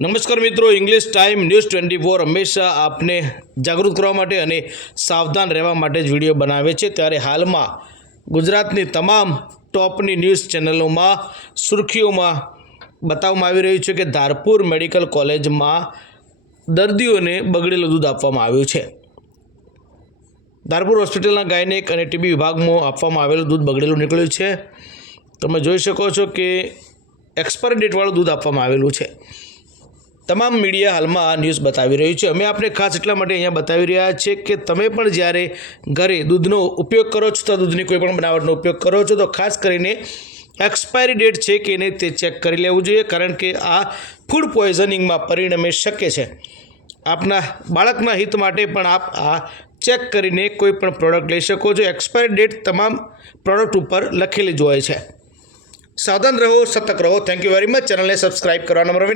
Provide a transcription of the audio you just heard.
નમસ્કાર મિત્રો English time news twenty four હંમેશા આપને જાગૃત કરવા માટે અને સાવધાન રહેવા માટે જ વીડિયો બનાવે છે. ત્યારે હાલમાં ગુજરાતની તમામ ટોપની ન્યૂઝ ચેનલોમાં સુર્ખીઓમાં બતાવવામાં આવી રહ્યું છે કે ધારપુર મેડિકલ કોલેજમાં દર્દીઓને બગડેલું દૂધ આપવામાં આવ્યું છે. ધારપુર હોસ્પિટલના ગાયનેક અને ટીબી વિભાગમાં આપવામાં આવેલું દૂધ બગડેલું નીકળ્યું છે. તમે જોઈ શકો છો કે એક્સપાયરી ડેટવાળું દૂધ આપવામાં આવેલું છે. તમામ મીડિયા હાલમાં આ ન્યૂઝ બતાવી રહ્યું છે. અમે આપણે ખાસ એટલા માટે અહીંયા બતાવી રહ્યા છીએ કે તમે પણ જ્યારે ઘરે દૂધનો ઉપયોગ કરો છો તો દૂધની કોઈ પણ બનાવટનો ઉપયોગ કરો છો, તો ખાસ કરીને એક્સપાયરી ડેટ છે કે નહીં તે ચેક કરી લેવું જોઈએ, કારણ કે આ ફૂડ પોઈઝનિંગમાં પરિણમી શકે છે. આપના બાળકના હિત માટે પણ આપ આ ચેક કરીને કોઈ પણ પ્રોડક્ટ લઈ શકો છો. એક્સપાયરી ડેટ તમામ પ્રોડક્ટ ઉપર લખેલી જ હોય છે. સાવધાન રહો, સતર્ક રહો. થેન્ક યુ વેરી મચ ચેનલને સબસ્ક્રાઇબ કરવાનો નંબર